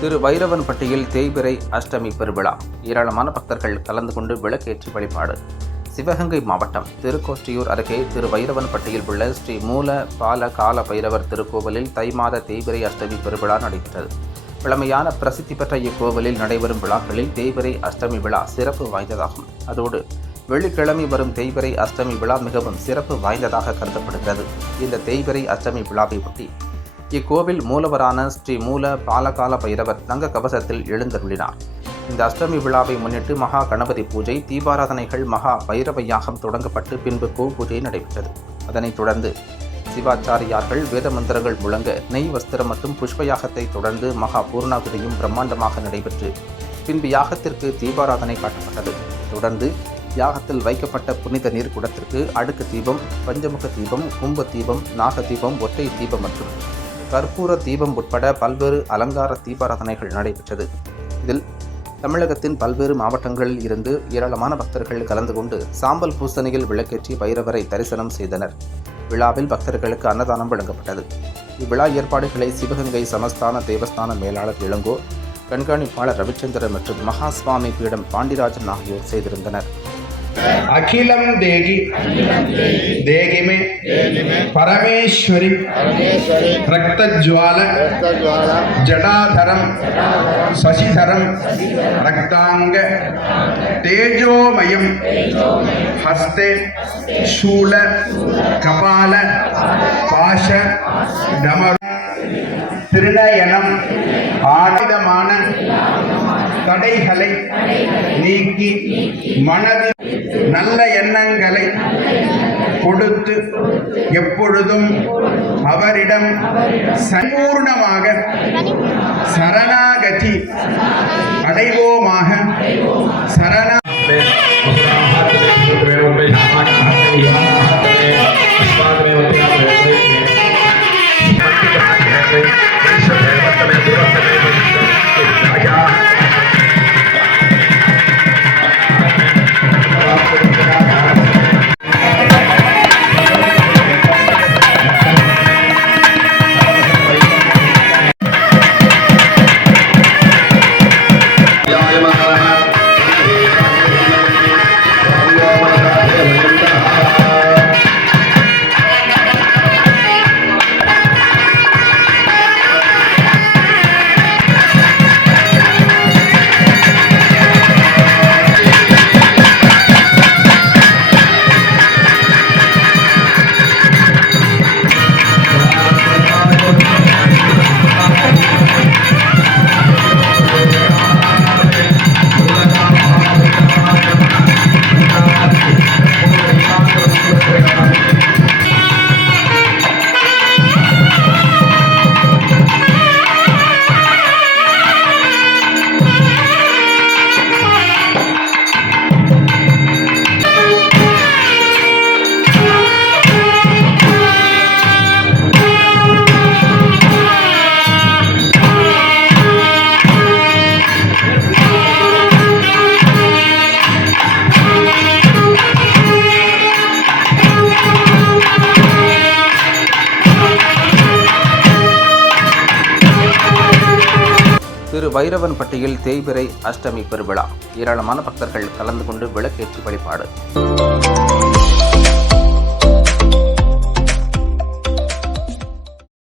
திரு வைரவன்பட்டியில் தேய்பிறை அஷ்டமி பெருவிழா. ஏராளமான பக்தர்கள் கலந்து கொண்டு விளக்கேற்றி வழிபாடு. சிவகங்கை மாவட்டம் திருக்கோஷ்டியூர் அருகே திரு வைரவன்பட்டியில் உள்ள ஸ்ரீ மூல பால கால பைரவர் திருக்கோவிலில் தை மாத தேய்பிறை அஷ்டமி பெருவிழா நடைபெற்றது. பழமையான பிரசித்தி பெற்ற இக்கோவிலில் நடைபெறும் விழாக்களில் தேய்பிறை அஷ்டமி விழா சிறப்பு வாய்ந்ததாகும். அதோடு வெள்ளிக்கிழமை வரும் தேய்பிறை அஷ்டமி விழா மிகவும் சிறப்பு வாய்ந்ததாக கருதப்படுகிறது. இந்த தேய்பிறை அஷ்டமி விழாவை ஒட்டி இக்கோவில் மூலவரான ஸ்ரீ மூல பாலகால பைரவர் தங்க கவசத்தில் எழுந்தருளினார். இந்த அஷ்டமி விழாவை முன்னிட்டு மகா கணபதி பூஜை தீபாராதனைகள் மகா பைரவ யாகம் தொடங்கப்பட்டு பின்பு கோபூஜை நடைபெற்றது. அதனைத் தொடர்ந்து சிவாச்சாரியார்கள் வேத மந்திரங்கள் முழங்க நெய் வஸ்திரம் மற்றும் புஷ்ப யாகத்தை தொடர்ந்து மகா பூர்ணாகுதியும் பிரம்மாண்டமாக நடைபெற்று பின்பு யாகத்திற்கு தீபாராதனை காட்டப்பட்டது. தொடர்ந்து யாகத்தில் வைக்கப்பட்ட புனித நீர் குடத்திற்கு அடுக்கு தீபம் பஞ்சமுக தீபம் கும்ப தீபம் நாக தீபம் ஒற்றை தீபம் மற்றும் கற்பூர தீபம் உட்பட பல்வேறு அலங்கார தீபாராதனைகள் நடைபெற்றது. இதில் தமிழகத்தின் பல்வேறு மாவட்டங்களில் இருந்து ஏராளமான பக்தர்கள் கலந்து கொண்டு சாம்பல் பூசணியில் விளக்கேற்றி பைரவரை தரிசனம் செய்தனர். விழாவில் பக்தர்களுக்கு அன்னதானம் வழங்கப்பட்டது. இவ்விழா ஏற்பாடுகளை சிவகங்கை சமஸ்தான தேவஸ்தான மேலாளர் இளங்கோ கண்காணிப்பாளர் ரவிச்சந்திரன் மற்றும் மகாஸ்வாமி பீடம் பாண்டிராஜன் ஆகியோர் செய்திருந்தனர். அகிலம் தேகி. தேகிமே. பரமேஸ்வரி. ரக்தஜ்வால. ஜடாதரம். சசிதரம். ரக்தாங்க. தேஜோமயம். ஹஸ்தே. சூல கபால. பாஷ. நமர திருநயனம். ஆயுதமான தடைகளை நீக்கி. மனதில் நல்ல எண்ணங்களை கொடுத்து எப்பொழுதும் அவரிடம் சம்பூர்ணமாக சரணாகதி அடைவோமாக. சரணா பைரவன் பட்டியில் தேய்பிறை அஷ்டமி பெருவிழா. ஏராளமான பக்தர்கள் கலந்து கொண்டு விளக்கேற்றி வழிபாடு.